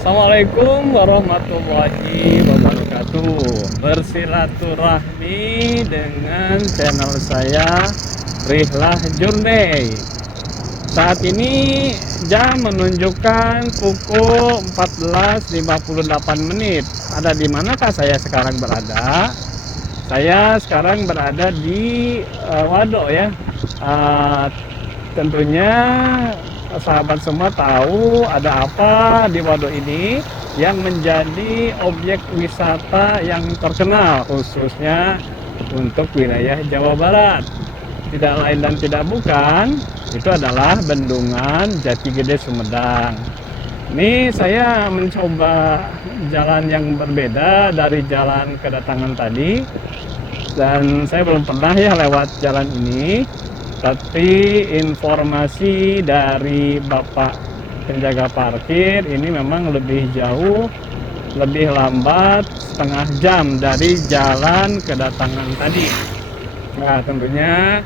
Assalamualaikum warahmatullahi wabarakatuh. Bersilaturahmi dengan channel saya Rihlah Journey. Saat ini jam menunjukkan pukul 14.58 menit. Ada di manakah saya sekarang berada? Saya sekarang berada di Waduk ya. Eh, Tentunya sahabat semua tahu ada apa di waduk ini yang menjadi objek wisata yang terkenal khususnya untuk wilayah Jawa Barat. Tidak lain dan tidak bukan, itu adalah Bendungan Jati Gede Sumedang. Ini saya mencoba jalan yang berbeda dari jalan kedatangan tadi, dan saya belum pernah ya lewat jalan ini. Tapi informasi dari Bapak penjaga parkir ini memang lebih jauh, lebih lambat setengah jam dari jalan kedatangan tadi. Nah, tentunya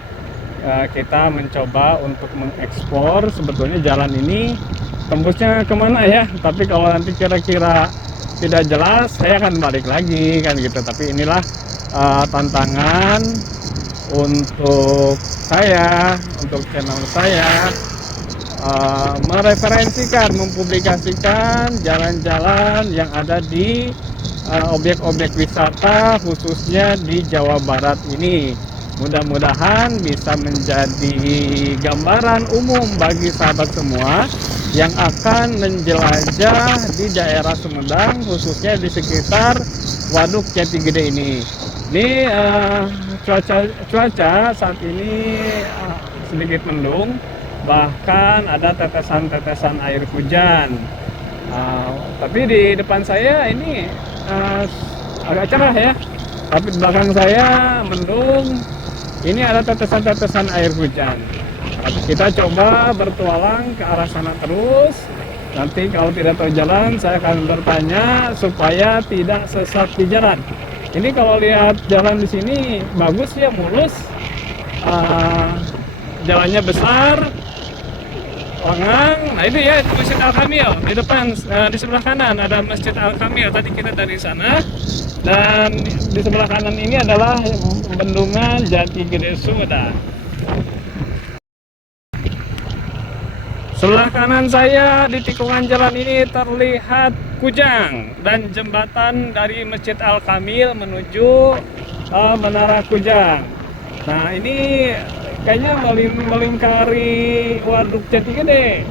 kita mencoba untuk mengeksplor sebetulnya jalan ini tembusnya kemana ya. Tapi kalau nanti kira-kira tidak jelas, saya akan balik lagi kan gitu. Tapi inilah tantangan untuk saya, untuk channel saya, mereferensikan, mempublikasikan jalan-jalan yang ada di objek-objek wisata khususnya di Jawa Barat ini. Mudah-mudahan bisa menjadi gambaran umum bagi sahabat semua yang akan menjelajah di daerah Sumedang, khususnya di sekitar Waduk Jati Gede ini. Ini cuaca saat ini sedikit mendung, bahkan ada tetesan-tetesan air hujan. Tapi di depan saya ini agak cerah ya, tapi di belakang saya mendung. Ini ada tetesan-tetesan air hujan. Kita coba bertualang ke arah sana terus. Nanti kalau tidak tahu jalan, saya akan bertanya supaya tidak sesat di jalan. Ini kalau lihat jalan di sini bagus ya, mulus. Jalannya besar, lengang. Nah itu ya, itu Masjid Al-Kamil di depan, di sebelah kanan ada Masjid Al-Kamil. Tadi kita dari sana, dan di sebelah kanan ini adalah Bendungan Jati Gede Sumedang. Sebelah kanan saya di tikungan jalan ini terlihat Kujang dan jembatan dari Masjid Al-Kamil menuju Menara Kujang. Nah ini kayaknya melingkari Waduk Jati Gede.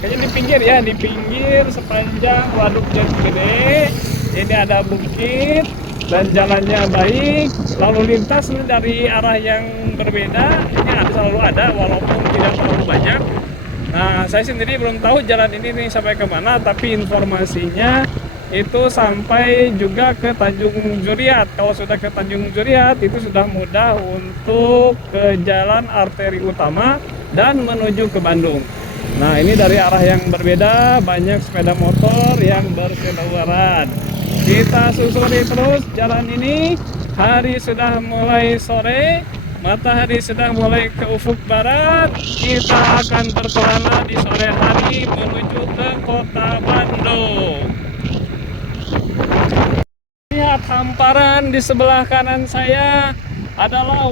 Kayaknya di pinggir ya, di pinggir sepanjang Waduk Jati Gede. Ini ada bukit dan jalannya baik, lalu lintas dari arah yang berbeda ini selalu ada walaupun tidak terlalu banyak. Nah, saya sendiri belum tahu jalan ini nih sampai kemana, tapi informasinya itu sampai juga ke Tanjung Juriat. Kalau sudah ke Tanjung Juriat, itu sudah mudah untuk ke jalan arteri utama dan menuju ke Bandung. Nah, ini dari arah yang berbeda, banyak sepeda motor yang berseliweran. Kita susuri terus jalan ini. Hari sudah mulai sore, matahari sudah mulai ke ufuk barat. Kita akan berkelana di sore hari menuju ke kota Bandung. Lihat hamparan di sebelah kanan saya adalah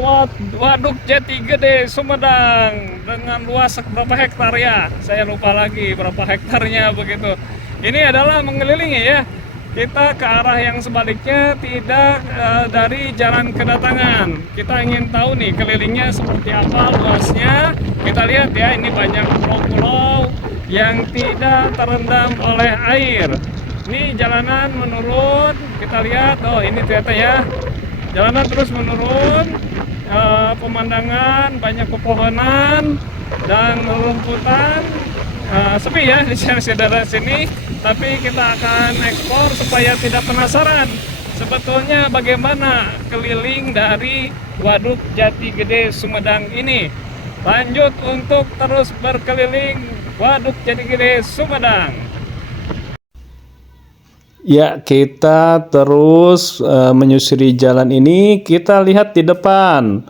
Waduk Jati Gede Sumedang dengan luas berapa hektar ya? Saya lupa lagi berapa hektarnya begitu. Ini adalah mengelilingi ya. Kita ke arah yang sebaliknya, tidak dari jalan kedatangan. Kita ingin tahu nih kelilingnya seperti apa luasnya. Kita lihat ya, ini banyak pulau-pulau yang tidak terendam oleh air. Ini jalanan menurun, kita lihat, oh ini ternyata ya, jalanan terus menurun, pemandangan banyak pepohonan dan rumputan. Sepi ya di daerah sini, tapi kita akan ekspor supaya tidak penasaran sebetulnya bagaimana keliling dari Waduk Jati Gede Sumedang ini. Lanjut untuk terus berkeliling Waduk Jati Gede Sumedang. Ya, kita terus menyusuri jalan ini. Kita lihat di depan.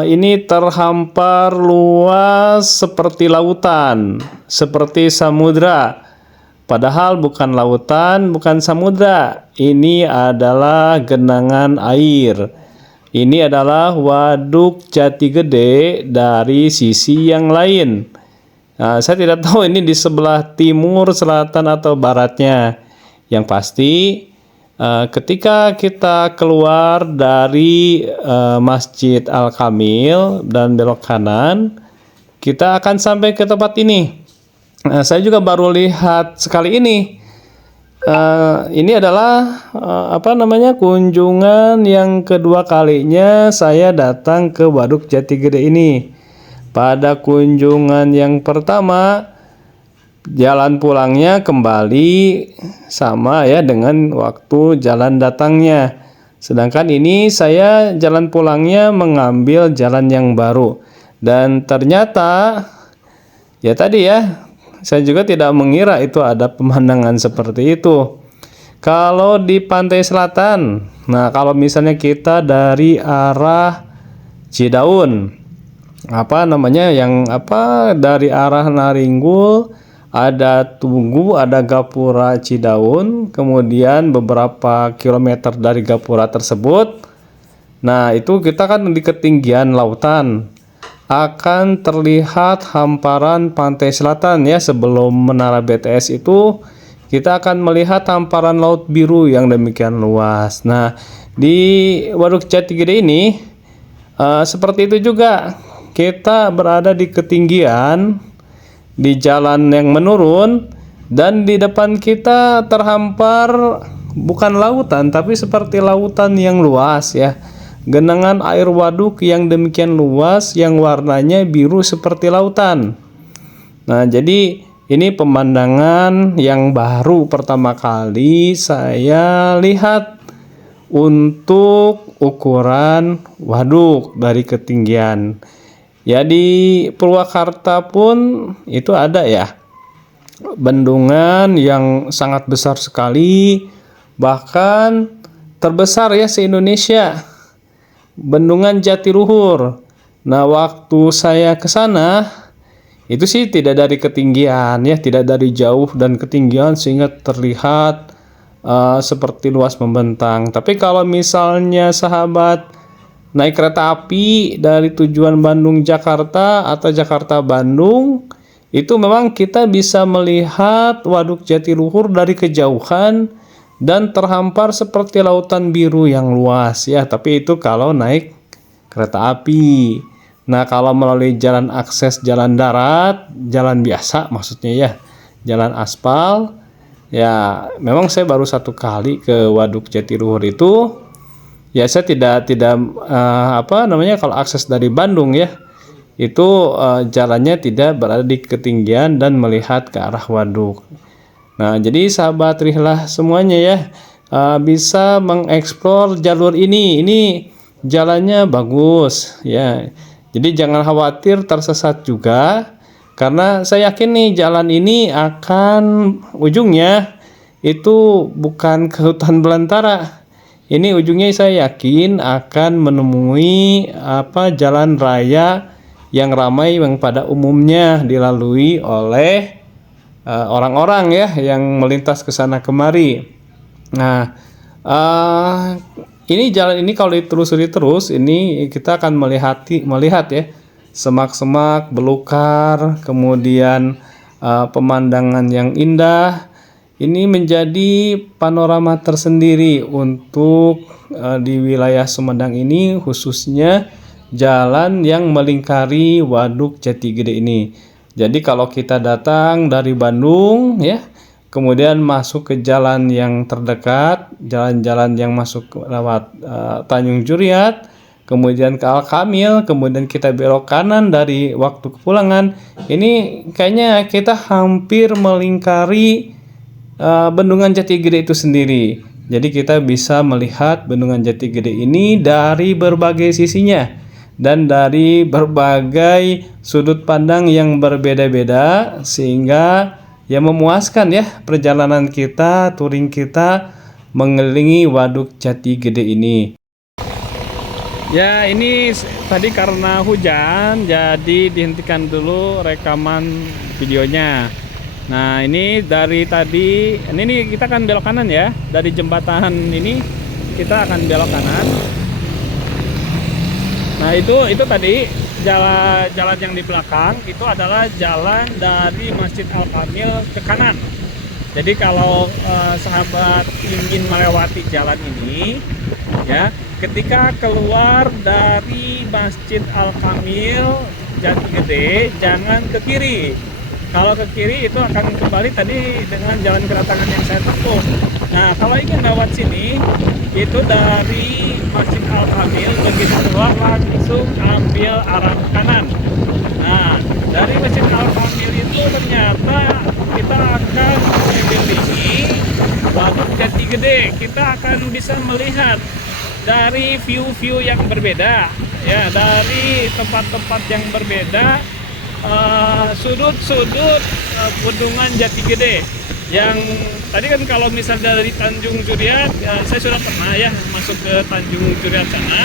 Ini terhampar luas seperti lautan, seperti samudra. Padahal bukan lautan, bukan samudra. Ini adalah genangan air. Ini adalah Waduk Jati Gede dari sisi yang lain. Nah, saya tidak tahu ini di sebelah timur, selatan, atau baratnya. Yang pasti, ketika kita keluar dari Masjid Al-Kamil dan belok kanan, kita akan sampai ke tempat ini. Nah, saya juga baru lihat sekali ini. Ini adalah kunjungan yang kedua kalinya saya datang ke Waduk Jati Gede ini. Pada kunjungan yang pertama, jalan pulangnya kembali sama ya dengan waktu jalan datangnya. Sedangkan ini saya jalan pulangnya mengambil jalan yang baru. Dan ternyata ya tadi ya, saya juga tidak mengira itu ada pemandangan seperti itu. Kalau di pantai selatan, nah kalau misalnya kita dari arah Cidaun, dari arah Naringgul, ada Tugu, ada Gapura Cidaun, kemudian beberapa kilometer dari Gapura tersebut, nah itu kita kan di ketinggian lautan. Akan terlihat hamparan pantai selatan ya. Sebelum menara BTS itu kita akan melihat hamparan laut biru yang demikian luas. Nah, di Waduk Jati Gede ini seperti itu juga. Kita berada di ketinggian, di jalan yang menurun, dan di depan kita terhampar bukan lautan tapi seperti lautan yang luas ya. Genangan air waduk yang demikian luas yang warnanya biru seperti lautan. Nah, jadi ini pemandangan yang baru pertama kali saya lihat untuk ukuran waduk dari ketinggian. Ya, di Purwakarta pun itu ada ya bendungan yang sangat besar sekali, bahkan terbesar ya se-Indonesia. Bendungan Jatiluhur. Nah, waktu saya ke sana itu sih tidak dari ketinggian ya, tidak dari jauh dan ketinggian sehingga terlihat seperti luas membentang. Tapi kalau misalnya sahabat naik kereta api dari tujuan Bandung Jakarta atau Jakarta Bandung, itu memang kita bisa melihat Waduk Jatiluhur dari kejauhan dan terhampar seperti lautan biru yang luas ya. Tapi itu kalau naik kereta api. Nah, kalau melalui jalan akses jalan darat, jalan biasa maksudnya ya, jalan aspal ya, memang saya baru satu kali ke Waduk Jatiluhur itu ya. Saya tidak kalau akses dari Bandung ya, itu jalannya tidak berada di ketinggian dan melihat ke arah waduk. Nah, jadi sahabat Rihlah semuanya ya, bisa mengeksplor jalur ini. Ini jalannya bagus ya. Jadi jangan khawatir tersesat juga, karena saya yakin nih jalan ini akan ujungnya itu bukan ke hutan belantara. Ini ujungnya saya yakin akan menemui jalan raya yang ramai yang pada umumnya dilalui oleh orang-orang ya yang melintas ke sana kemari. Nah, ini jalan ini kalau ditelusuri terus, ini kita akan melihat ya semak-semak belukar, kemudian pemandangan yang indah. Ini menjadi panorama tersendiri untuk di wilayah Sumedang ini, khususnya jalan yang melingkari Waduk Jati Gede ini. Jadi kalau kita datang dari Bandung ya, kemudian masuk ke jalan yang terdekat, jalan-jalan yang masuk lewat Tanjung Juriat, kemudian ke Al-Kamil, kemudian kita belok kanan dari waktu kepulangan. Ini kayaknya kita hampir melingkari Bendungan Jati Gede itu sendiri. Jadi kita bisa melihat Bendungan Jati Gede ini dari berbagai sisinya dan dari berbagai sudut pandang yang berbeda-beda, sehingga ya memuaskan ya perjalanan kita, touring kita mengelilingi Waduk Jati Gede ini. Ya, ini tadi karena hujan jadi dihentikan dulu rekaman videonya. Nah, ini dari tadi, ini kita akan belok kanan ya. Dari jembatan ini kita akan belok kanan. Nah, itu tadi jalan yang di belakang itu adalah jalan dari Masjid Al-Kamil ke kanan. Jadi kalau sahabat ingin melewati jalan ini ya, ketika keluar dari Masjid Al-Kamil Jati Gede, jangan ke kiri. Kalau ke kiri itu akan kembali tadi dengan jalan kedatangan yang saya tutup. Nah, kalau ingin lewat sini, itu dari Masjid Al-Kamil, begitu keluar langsung ambil arah kanan. Nah, dari Masjid Al-Kamil itu ternyata kita akan mengelilingi Waduk Jati Gede. Kita akan bisa melihat dari view-view yang berbeda, ya, dari tempat-tempat yang berbeda. Sudut-sudut bendungan Jati Gede yang tadi kan kalau misalnya dari Tanjung Curiat, saya sudah pernah ya masuk ke Tanjung Curiat sana,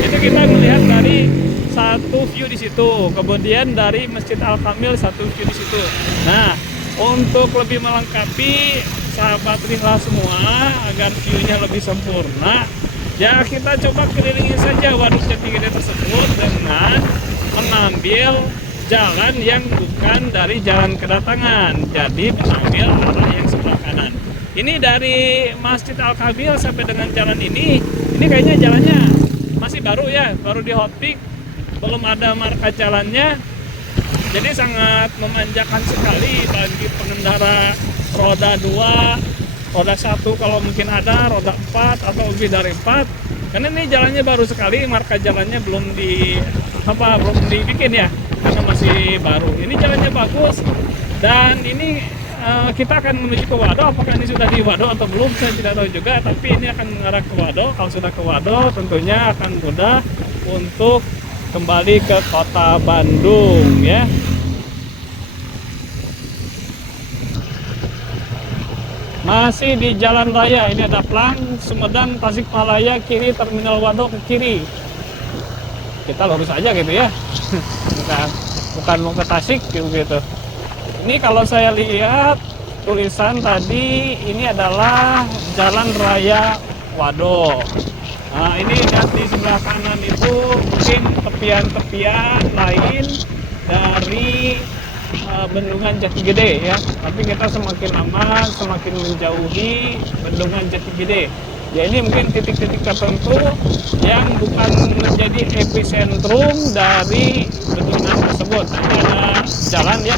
itu kita melihat dari satu view di situ, kemudian dari Masjid Al-Kamil satu view di situ. Nah, untuk lebih melengkapi sahabat Rihla semua agar view-nya lebih sempurna, ya kita coba kelilingi saja Waduk Jati Gede tersebut dengan mengambil jalan yang bukan dari jalan kedatangan, jadi mengambil arah yang sebelah kanan. Ini dari Masjid Al-Kamil sampai dengan jalan ini kayaknya jalannya masih baru ya, baru di hotfix, belum ada marka jalannya. Jadi sangat memanjakan sekali bagi pengendara roda 2, roda 1 kalau mungkin ada, roda 4 atau lebih dari 4. Karena ini jalannya baru sekali, marka jalannya belum dibikin ya, karena masih baru. Ini jalannya bagus, dan ini kita akan menuju ke Wado. Apakah ini sudah di Wado atau belum, saya tidak tahu juga, tapi ini akan mengarah ke Wado. Kalau sudah ke Wado tentunya akan mudah untuk kembali ke kota Bandung ya. Masih di jalan raya, ini ada Plang, Sumedang, Tasikmalaya, kiri Terminal Wado ke kiri. Kita lurus aja gitu ya. bukan mau ke Tasik gitu. Ini kalau saya lihat tulisan tadi, ini adalah Jalan Raya Wado. Nah, ini lihat di sebelah kanan itu mungkin tepian-tepian lain dari bendungan Jati Gede ya. Tapi kita semakin lama semakin menjauhi bendungan Jati Gede. Ya, ini mungkin titik-titik tertentu yang bukan menjadi epicentrum dari bendungan tersebut. Nah, ini ada jalan ya.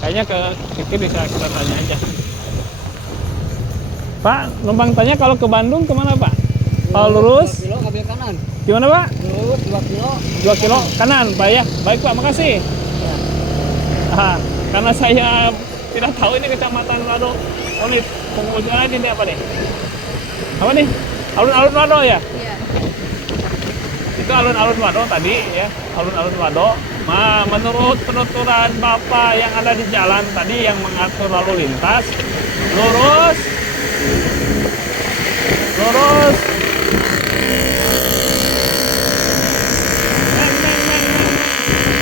Kayaknya ke kiri bisa kita tanya aja. Pak, numpang tanya kalau ke Bandung kemana Pak? Kalau lurus? 2 kilo ambil kanan. Gimana Pak? Lurus 2 kilo. 2 kilo kanan Pak ya. Baik Pak, makasih. Ya. Karena saya tidak tahu ini kecamatan Wado. Oh, ini penghubungan ini apa nih? Apa nih? Alun-alun Wado ya? Iya. Itu alun-alun Wado tadi ya, alun-alun Wado. Nah, menurut penuturan Bapak yang ada di jalan tadi yang mengatur lalu lintas, lurus, lurus,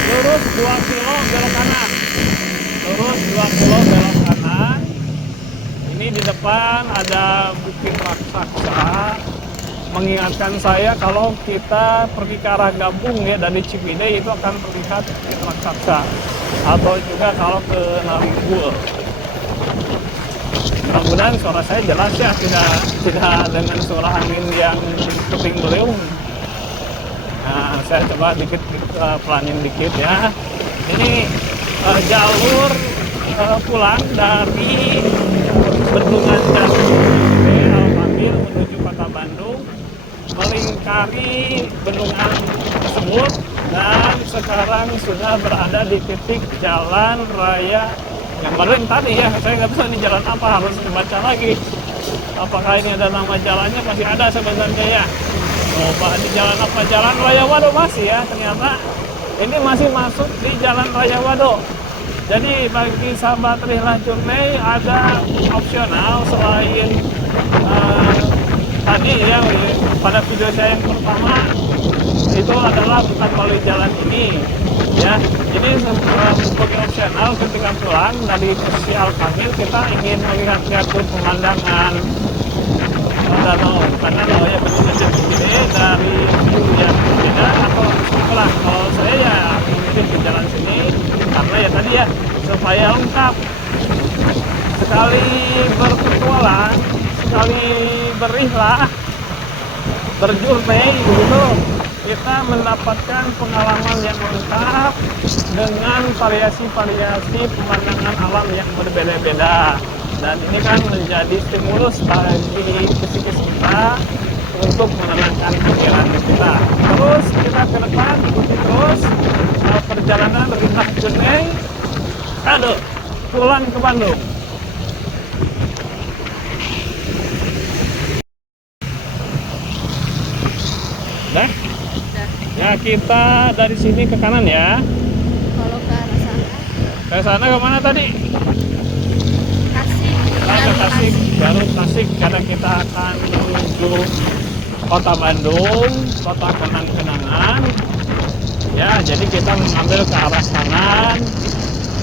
lurus 2 kilo belok kanan, lurus 2 kilo belok kanan. Ini di depan ada Bukit Raksasa, mengingatkan saya kalau kita pergi ke arah Gabung ya, dari Ciwidey itu akan terlihat Bukit Raksasa, atau juga kalau ke Narigul. Mudah-mudahan suara saya jelas ya, tidak dengan suara angin yang puting beliung. Nah, saya coba dikit pelanin dikit ya. Ini jalur pulang dari bendungan Jati Gede Al-Kamil menuju kota Bandung, melingkari bendungan tersebut, dan sekarang sudah berada di titik jalan raya yang baru yang tadi ya. Saya nggak tahu ini jalan apa, harus dibaca lagi apakah ini ada nama jalannya. Masih ada sebenarnya ya. Oh Pak, di jalan apa? Jalan Raya Wado masih ya, ternyata ini masih masuk di Jalan Raya Wado. Jadi bagi sahabat Rihla Journey ada opsional selain tadi ya, pada video saya yang pertama itu adalah bukan melalui jalan ini ya, Jadi sebagai opsional ketika pulang dari posisi Al-Kamil kita ingin melihat-lihat pemandangan danau, karena danau ya benar-benar gede dari view yang berbeda atau langsung pulang. Kalau saya ya mungkin ke jalan sini karena ya tadi ya supaya lengkap, sekali berpetualang, sekali berihlah, berjourney gitu, kita mendapatkan pengalaman yang lengkap dengan variasi-variasi pemandangan alam yang berbeda-beda. Dan ini kan menjadi stimulus bagi psikis kita untuk menenangkan pikiran kita. Terus kita ke depan, ikuti terus perjalanan Rihlah Journey. Aduh, pulang ke Bandung. Dah? Ya, kita dari sini ke kanan ya. Kalau ke arah sana, Ke sana kemana tadi? Tasik. Ke Tasik, Garut Tasik. Karena kita akan menuju kota Bandung, kota kenang-kenangan. Ya, jadi kita mengambil ke arah kanan.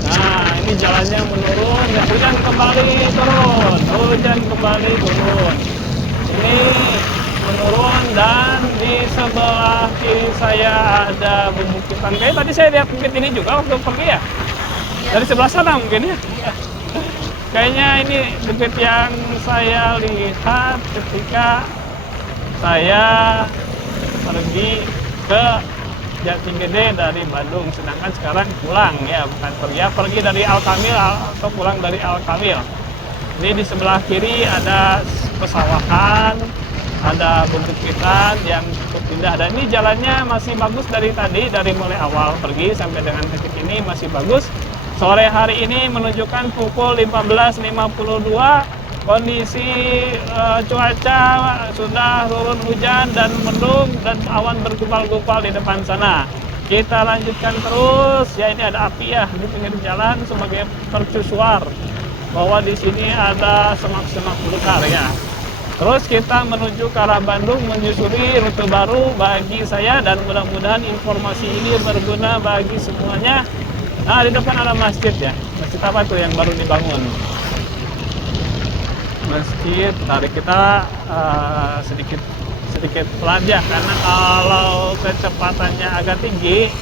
Nah, ini jalannya menurun. Ya, hujan kembali turun. Hujan kembali turun. Ini menurun dan di sebelah kiri saya ada bukit-bukitan. Kayak tadi saya lihat bukit ini juga waktu pergi ya. Dari sebelah sana mungkin ya. Kayaknya ini bukit yang saya lihat ketika saya pergi ke Jatigede dari Bandung, sedangkan sekarang pulang ya, bukan pergi ya, pergi dari Al-Kamil atau pulang dari Al-Kamil. Ini di sebelah kiri ada pesawahan, ada bukit-bukitan yang cukup indah, dan ini jalannya masih bagus dari tadi, dari mulai awal pergi sampai dengan titik ini masih bagus. Sore hari ini menunjukkan pukul 15.52, kondisi cuaca sudah turun hujan dan mendung dan awan bergupal-gupal di depan sana. Kita lanjutkan terus. Ya, ini ada api ya di pinggir jalan sebagai mercusuar bahwa di sini ada semak-semak belukar ya. Terus kita menuju ke arah Bandung, menyusuri rute baru bagi saya dan mudah-mudahan informasi ini berguna bagi semuanya. Nah, di depan ada masjid ya. Masjid apa tuh yang baru dibangun? Masjid. Tadi kita sedikit pelan ya, karena kalau kecepatannya agak tinggi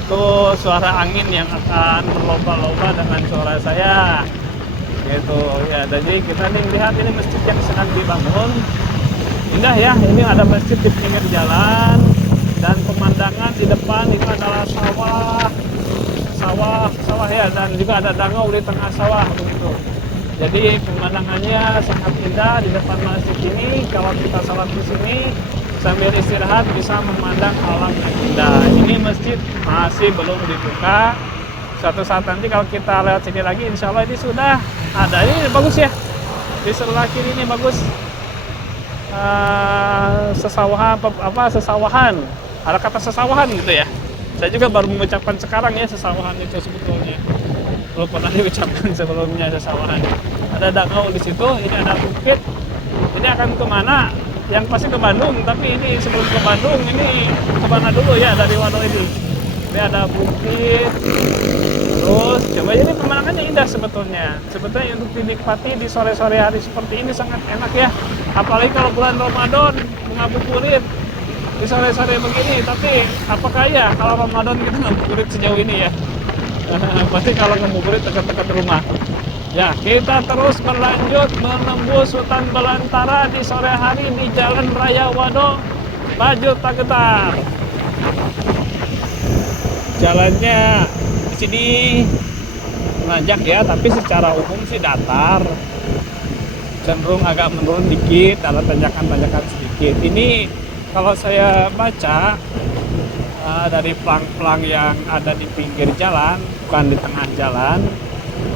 itu suara angin yang akan berlomba-lomba dengan suara saya gitu ya. Jadi kita nih lihat ini masjid yang sedang dibangun, indah ya. Ini ada masjid di pinggir jalan dan pemandangan di depan itu adalah sawah ya, dan juga ada danau di tengah sawah begitu. Jadi pemandangannya sangat indah di depan masjid ini. Kalau kita salat di sini sambil istirahat bisa memandang alam yang indah. Ini masjid masih belum dibuka. Suatu saat nanti kalau kita lewat sini lagi, insya Allah ini sudah ada. Ini bagus ya. Di sebelah kiri ini bagus. Sesawahan. Ada kata sesawahan gitu ya. Saya juga baru mengucapkan sekarang ya sesawahan itu sebetulnya. Belum pernah diucapkan sebelumnya sesawahan. Ada danau di situ, ini ada bukit. Ini akan kemana? Yang pasti ke Bandung, tapi ini sebelum ke Bandung ini kemana dulu ya dari Wado ini? Ini ada bukit. Terus coba ini pemandangannya indah sebetulnya. Sebetulnya untuk dinikmati di sore-sore hari seperti ini sangat enak ya. Apalagi kalau bulan Ramadan ngabuburit di sore-sore begini. Tapi apakah ya kalau Ramadan kita ngabuburit sejauh ini ya? Pasti kalau ngabuburit dekat-dekat rumah. Ya, kita terus berlanjut menembus hutan belantara di sore hari di Jalan Raya Wado, Maju Tagetar. Jalannya di sini menanjak ya, tapi secara umum sih datar. Cenderung agak menurun dikit, ada tanjakan-tanjakan sedikit. Ini kalau saya baca dari pelang-pelang yang ada di pinggir jalan, bukan di tengah jalan,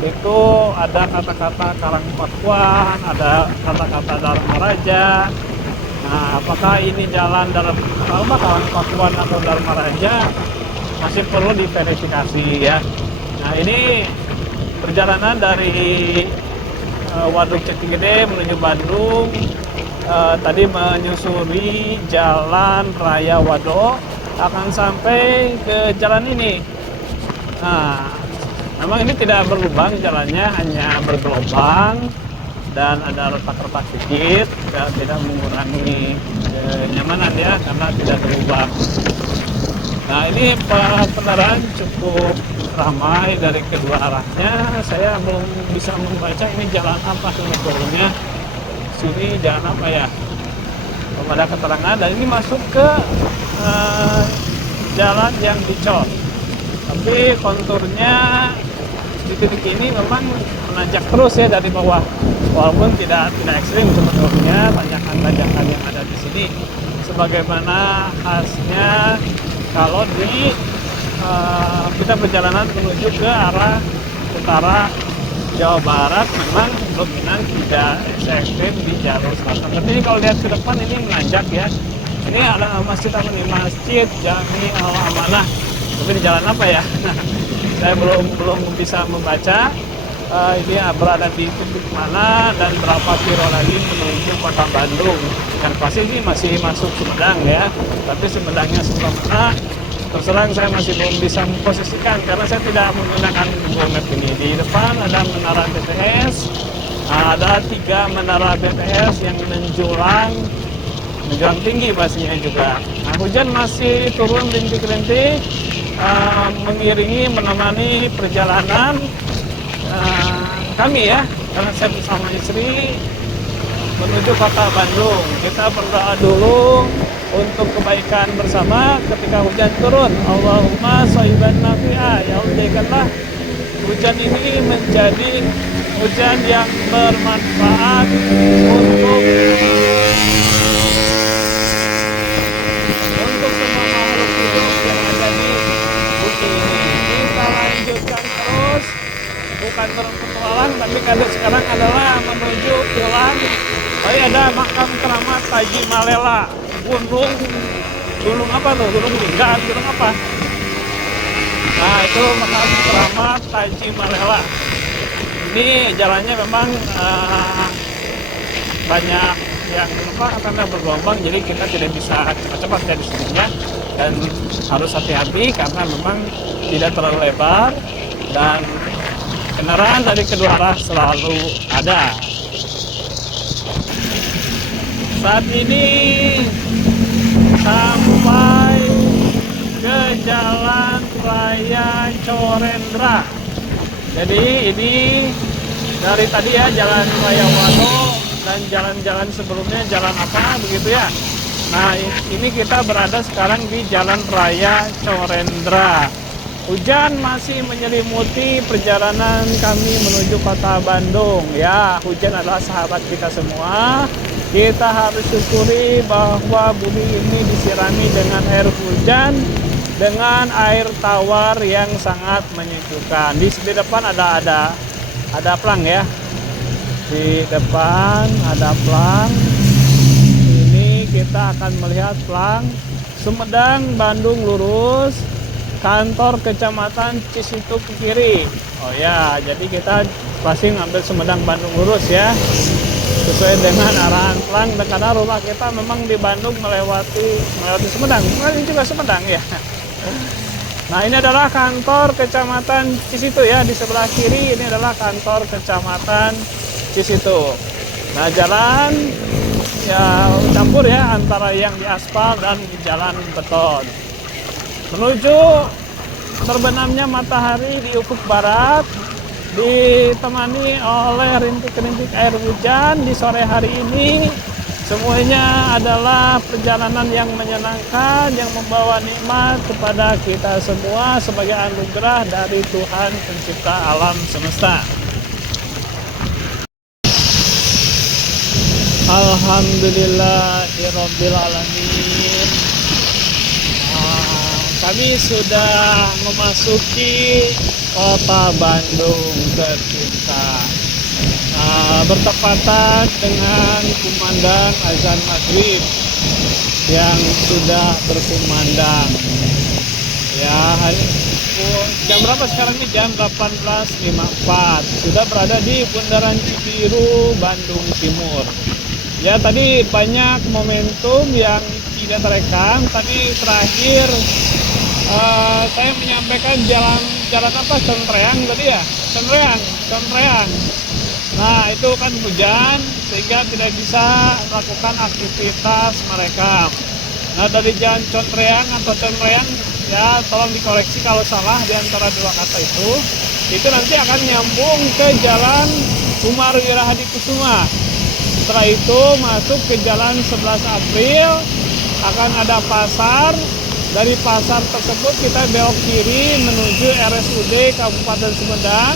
itu ada kata-kata Karang Pakuan, ada kata-kata Dharma Raja. Nah, apakah ini jalan Karang Pakuan atau Dharma Raja masih perlu diverifikasi ya. Nah, ini perjalanan dari Waduk Jatigede menuju Bandung. Tadi menyusuri Jalan Raya Wado, akan sampai ke jalan ini. Nah, memang ini tidak berlubang jalannya, hanya bergelombang dan ada retak-retak sedikit, dan tidak mengurangi kenyamanan ya karena tidak berlubang. Nah, ini kendaraan cukup ramai dari kedua arahnya. Saya belum bisa membaca ini jalan apa sebetulnya. Sini jalan apa ya? Belum ada keterangan. Dan ini masuk ke jalan yang dicor. Tapi konturnya di titik ini memang menanjak terus ya dari bawah. Walaupun tidak ekstrim sebetulnya tanjakan-tanjakan yang ada di sini. Sebagaimana khasnya kalau kita perjalanan menuju ke arah utara Jawa Barat, memang dominan tidak ekstrim di jalur selatan. Tapi ini kalau lihat ke depan ini menanjak ya. Ini ada masjid apa nih? Masjid Jami Al Amanah. Tapi di jalan apa ya? Saya belum bisa membaca. Ini berada di titik mana dan berapa kilo lagi menuju kota Bandung. Yang pasti ini masih masuk Sumedang ya. Tapi Sumedangnya sebelah mana? Terserah, saya masih belum bisa memposisikan karena saya tidak menggunakan Google Map ini. Di depan ada menara BTS, ada 3 menara BTS yang menjulang tinggi pastinya juga. Nah, hujan masih turun rintik-rintik, menemani perjalanan kami ya, karena saya bersama istri menuju kota Bandung. Kita berdoa dulu untuk kebaikan bersama ketika hujan turun. Allahumma shayyiban nafi'a, ya Allah jadikanlah hujan ini menjadi hujan yang bermanfaat untuk semua makhluk hidup yang ada di bumi ini. Kita lanjutkan terus, bukan terus petualang, tapi sekarang adalah menuju Ilang. Ada makam keramat Haji Malela, gunung apa tuh? Gunung Linggan, gunung apa? Nah, itu makam keramat Haji Malela. Ini jalannya memang banyak yang karena bergelombang, jadi kita tidak bisa cepat-cepat dari sininya dan harus hati-hati karena memang tidak terlalu lebar dan kendaraan dari kedua arah selalu ada. Saat ini sampai ke Jalan Raya Corendra. Jadi ini dari tadi ya Jalan Raya Wano dan jalan-jalan sebelumnya jalan apa begitu ya. Nah, ini kita berada sekarang di Jalan Raya Corendra. Hujan masih menyelimuti perjalanan kami menuju kota Bandung. Ya, hujan adalah sahabat kita semua. Kita harus syukuri bahwa bumi ini disirami dengan air hujan, dengan air tawar yang sangat menyejukkan. Di depan ada plang ya. Di depan ada plang. Ini kita akan melihat plang Sumedang Bandung lurus. Kantor Kecamatan Cisitu ke kiri. Oh ya, jadi kita pasti ngambil Sumedang Bandung lurus ya. Sesuai dengan arahan plang, dan karena rumah kita memang di Bandung melewati Sumedang. Ini juga Sumedang ya. Nah, ini adalah kantor Kecamatan Cisitu ya. Di sebelah kiri ini adalah kantor Kecamatan Cisitu. Nah, jalan ya campur ya antara yang di aspal dan di jalan beton. Menuju terbenamnya matahari di ufuk barat, ditemani oleh rintik-rintik air hujan di sore hari ini. Semuanya adalah perjalanan yang menyenangkan, yang membawa nikmat kepada kita semua sebagai anugerah dari Tuhan Pencipta alam semesta. Alhamdulillahirabbil alamin. Kami sudah memasuki kota Bandung tercinta. Bertepatan dengan kumandang azan maghrib yang sudah berkumandang. Ya, jam berapa sekarang ini? Jam 18.54. Sudah berada di Bundaran Cibiru, Bandung Timur. Ya, tadi banyak momentum yang tidak terekam. Tadi terakhir saya menyampaikan jalan apa, Contreang tadi ya, Contreang. Nah itu kan hujan sehingga tidak bisa melakukan aktivitas mereka. Nah dari jalan Contreang atau Contreang ya, tolong dikoreksi kalau salah di antara dua kata itu nanti akan nyambung ke jalan Umar Wirahadi Kusuma. Setelah itu masuk ke jalan 11 April, akan ada pasar. Dari pasar tersebut kita belok kiri menuju RSUD Kabupaten Sumedang,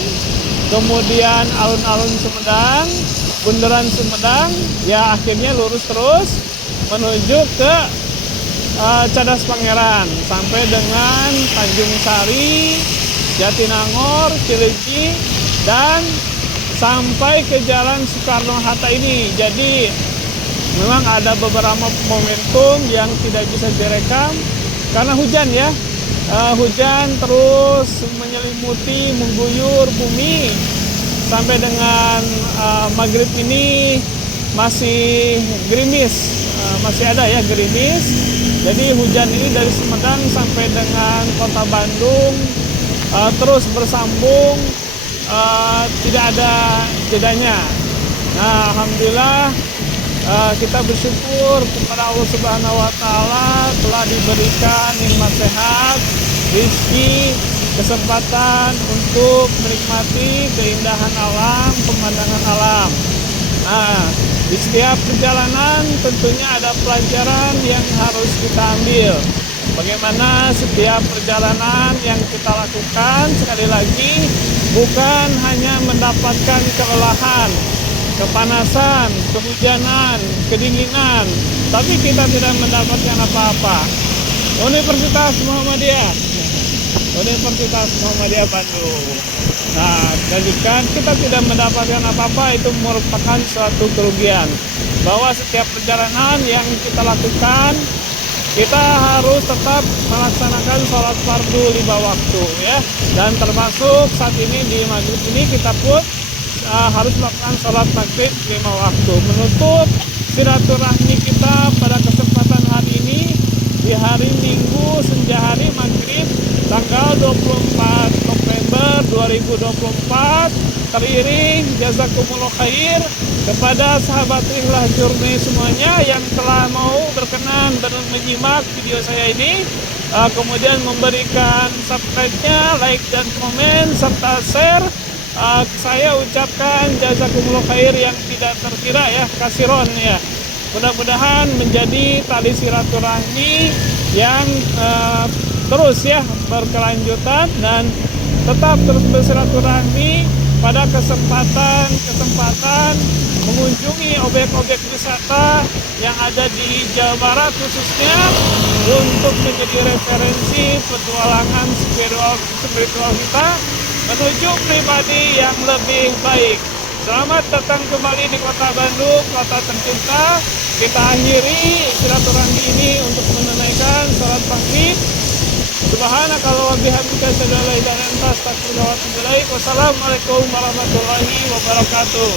kemudian alun-alun Sumedang, bundaran Sumedang, ya akhirnya lurus terus menuju ke Cadas Pangeran sampai dengan Tanjung Sari, Jatinangor, Cileunyi, dan sampai ke Jalan Soekarno-Hatta ini. Jadi memang ada beberapa momentum yang tidak bisa direkam karena hujan ya. Hujan terus menyelimuti, mengguyur bumi sampai dengan maghrib ini masih gerimis, masih ada ya gerimis. Jadi hujan ini dari Sumedang sampai dengan kota Bandung terus bersambung, tidak ada jedanya. Nah, alhamdulillah kita bersyukur kepada Allah Subhanahu wa taala telah diberikan nikmat sehat, rezeki, kesempatan untuk menikmati keindahan alam, pemandangan alam. Nah, di setiap perjalanan tentunya ada pelajaran yang harus kita ambil. Bagaimana setiap perjalanan yang kita lakukan, sekali lagi, bukan hanya mendapatkan kelelahan, kepanasan, kehujanan, kedinginan, tapi kita tidak mendapatkan apa-apa. Universitas Muhammadiyah Bandung. Nah, jadikan kita tidak mendapatkan apa-apa itu merupakan suatu kerugian. Bahwa setiap perjalanan yang kita lakukan, kita harus tetap melaksanakan sholat fardu 5 waktu ya. Dan termasuk saat ini di maghrib ini kita pun harus melakukan sholat maghrib 5 waktu. Menutup silaturahmi kita pada kesempatan hari ini di hari Minggu senja hari maghrib tanggal 24 November 2024, teriring jazakumullah khair kepada sahabat Rihlah Journey semuanya yang telah mau berkenan dan menyimak video saya ini, kemudian memberikan subscribe-nya, like dan komen serta share. Saya ucapkan jazakumullah khair yang tidak terkira ya, kasiron ya. Mudah-mudahan menjadi tali silaturahmi yang terus ya berkelanjutan dan tetap terus bersilaturahmi pada kesempatan mengunjungi objek-objek wisata yang ada di Jawa Barat khususnya untuk menjadi referensi petualangan spiritual kita menuju pribadi yang lebih baik. Selamat datang kembali di Kota Bandung, kota tercinta. Kita akhiri silaturahmi ini untuk menunaikan sholat maghrib. Subhanakallah wa bihamdika asyhadu an la ilaha illa anta astaghfiruka wa atubu ilaik. Wassalamualaikum warahmatullahi wabarakatuh.